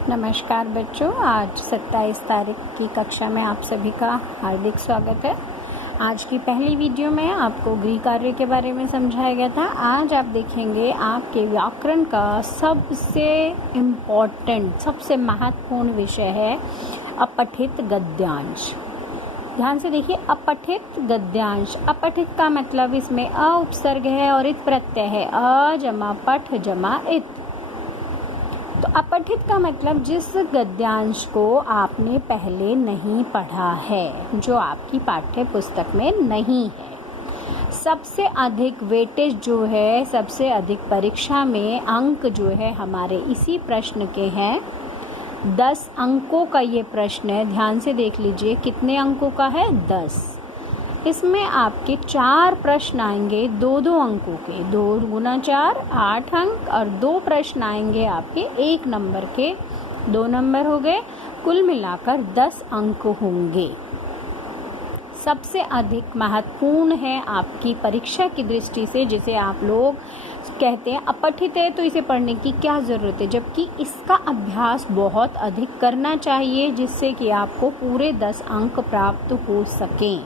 नमस्कार बच्चों, आज 27 तारीख की कक्षा में आप सभी का हार्दिक स्वागत है। आज की पहली वीडियो में आपको गृह कार्य के बारे में समझाया गया था। आज आप देखेंगे आपके व्याकरण का सबसे इम्पोर्टेंट, सबसे महत्वपूर्ण विषय है अपठित गद्यांश। ध्यान से देखिए, अपठित गद्यांश। अपठित का मतलब इसमें अ उपसर्ग है और इत प्रत्यय है, अ जमा पठ जमा इत। तो अपठित का मतलब जिस गद्यांश को आपने पहले नहीं पढ़ा है, जो आपकी पाठ्य पुस्तक में नहीं है। सबसे अधिक वेटेज जो है, सबसे अधिक परीक्षा में अंक जो है हमारे इसी प्रश्न के हैं। 10 अंकों का ये प्रश्न है। ध्यान से देख लीजिए कितने अंकों का है, 10। इसमें आपके 4 प्रश्न आएंगे 2-2 अंकों के, 2 गुना 4 8 अंक, और 2 प्रश्न आएंगे आपके 1 नंबर के, 2 नंबर हो गए, कुल मिलाकर 10 अंक होंगे। सबसे अधिक महत्वपूर्ण है आपकी परीक्षा की दृष्टि से, जिसे आप लोग कहते हैं अपठित है तो इसे पढ़ने की क्या ज़रूरत है, जबकि इसका अभ्यास बहुत अधिक करना चाहिए जिससे कि आपको पूरे 10 अंक प्राप्त हो सकें।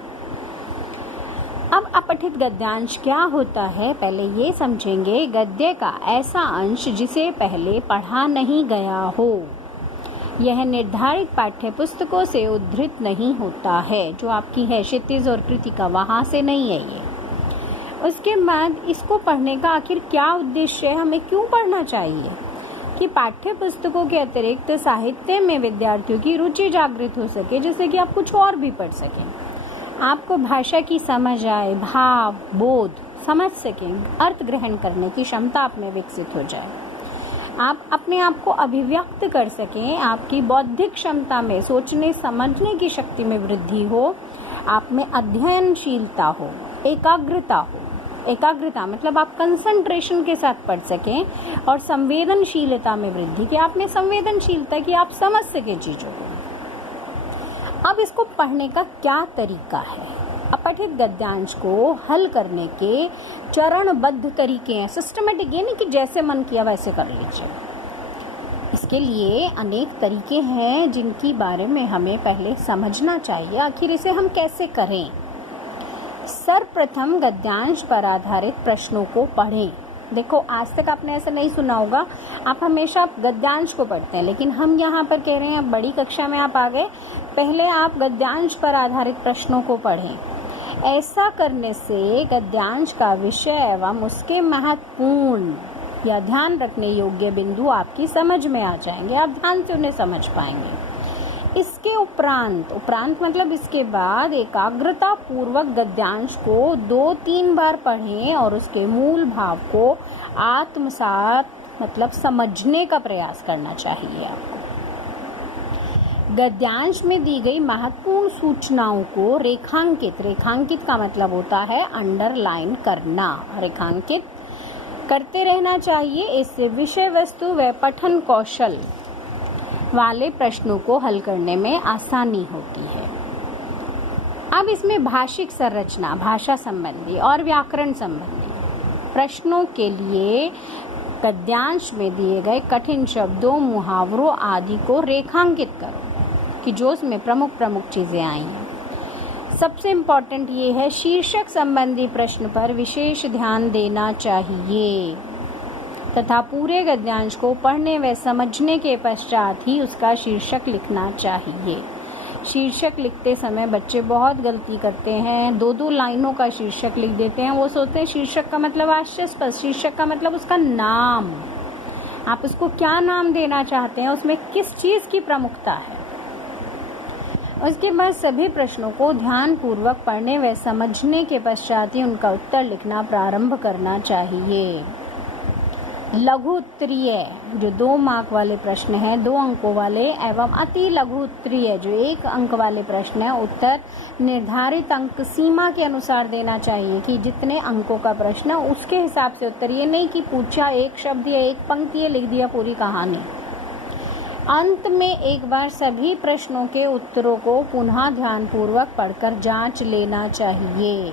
अब अपठित गद्यांश क्या होता है, पहले ये समझेंगे। गद्य का ऐसा अंश जिसे पहले पढ़ा नहीं गया हो, यह निर्धारित पाठ्य पुस्तकों से उद्धृत नहीं होता है। जो आपकी है क्षितिज और कृतिका, वहाँ से नहीं है ये। उसके बाद इसको पढ़ने का आखिर क्या उद्देश्य है, हमें क्यों पढ़ना चाहिए, कि पाठ्य पुस्तकों के अतिरिक्त साहित्य में विद्यार्थियों की रुचि जागृत हो सके, जिससे कि आप कुछ और भी पढ़ सकें, आपको भाषा की समझ आए, भाव बोध समझ सकें, अर्थ ग्रहण करने की क्षमता आप में विकसित हो जाए, आप अपने आप को अभिव्यक्त कर सकें, आपकी बौद्धिक क्षमता में, सोचने समझने की शक्ति में वृद्धि हो, आप में अध्ययनशीलता हो, एकाग्रता हो। एकाग्रता मतलब आप कंसंट्रेशन के साथ पढ़ सकें, और संवेदनशीलता में वृद्धि, कि आप में संवेदनशीलता कि आप समझ सकें चीज़ों को। अब इसको पढ़ने का क्या तरीका है, अपठित गद्यांश को हल करने के चरणबद्ध तरीके हैं, सिस्टमेटिक, ये नहीं कि जैसे मन किया वैसे कर लीजिए। इसके लिए अनेक तरीके हैं जिनकी बारे में हमें पहले समझना चाहिए, आखिर इसे हम कैसे करें। सर्वप्रथम गद्यांश पर आधारित प्रश्नों को पढ़ें। देखो, आज तक आपने ऐसा नहीं सुना होगा, आप हमेशा गद्यांश को पढ़ते हैं, लेकिन हम यहाँ पर कह रहे हैं, अब बड़ी कक्षा में आप आ गए, पहले आप गद्यांश पर आधारित प्रश्नों को पढ़ें। ऐसा करने से गद्यांश का विषय एवं उसके महत्वपूर्ण या ध्यान रखने योग्य बिंदु आपकी समझ में आ जाएंगे, आप ध्यान से उन्हें समझ पाएंगे। इसके उपरांत मतलब इसके बाद एकाग्रता पूर्वक गद्यांश को 2-3 बार पढ़ें और उसके मूल भाव को आत्मसात मतलब समझने का प्रयास करना चाहिए आपको। गद्यांश में दी गई महत्वपूर्ण सूचनाओं को रेखांकित का मतलब होता है अंडरलाइन करना, रेखांकित करते रहना चाहिए। इससे विषय वस्तु व पठन कौशल वाले प्रश्नों को हल करने में आसानी होती है। अब इसमें भाषिक संरचना, भाषा संबंधी और व्याकरण संबंधी प्रश्नों के लिए गद्यांश में दिए गए कठिन शब्दों, मुहावरों आदि को रेखांकित करो, कि जो उसमें प्रमुख चीजें आई हैं। सबसे इम्पोर्टेंट ये है, शीर्षक संबंधी प्रश्न पर विशेष ध्यान देना चाहिए तथा पूरे गद्यांश को पढ़ने व समझने के पश्चात ही उसका शीर्षक लिखना चाहिए। शीर्षक लिखते समय बच्चे बहुत गलती करते हैं, 2-2 लाइनों का शीर्षक लिख देते हैं। वो सोचते हैं शीर्षक का मतलब हास्यास्पद, शीर्षक का मतलब उसका नाम, आप उसको क्या नाम देना चाहते हैं, उसमें किस चीज़ की प्रमुखता है। उसके बाद सभी प्रश्नों को ध्यानपूर्वक पढ़ने व समझने के पश्चात ही उनका उत्तर लिखना प्रारंभ करना चाहिए। लघु उत्तरीय जो 2 मार्क वाले प्रश्न हैं, 2 अंकों वाले, एवं अति लघु उत्तरीय जो 1 अंक वाले प्रश्न है, उत्तर निर्धारित अंक सीमा के अनुसार देना चाहिए, कि जितने अंकों का प्रश्न है उसके हिसाब से उत्तर, ये नहीं कि पूछा 1 शब्द या 1 पंक्ति लिख दिया पूरी कहानी। अंत में एक बार सभी प्रश्नों के उत्तरों को पुनः ध्यानपूर्वक पढ़कर जांच लेना चाहिए।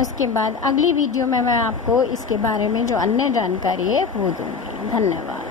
उसके बाद अगली वीडियो में मैं आपको इसके बारे में जो अन्य जानकारी है वो दूंगी। धन्यवाद।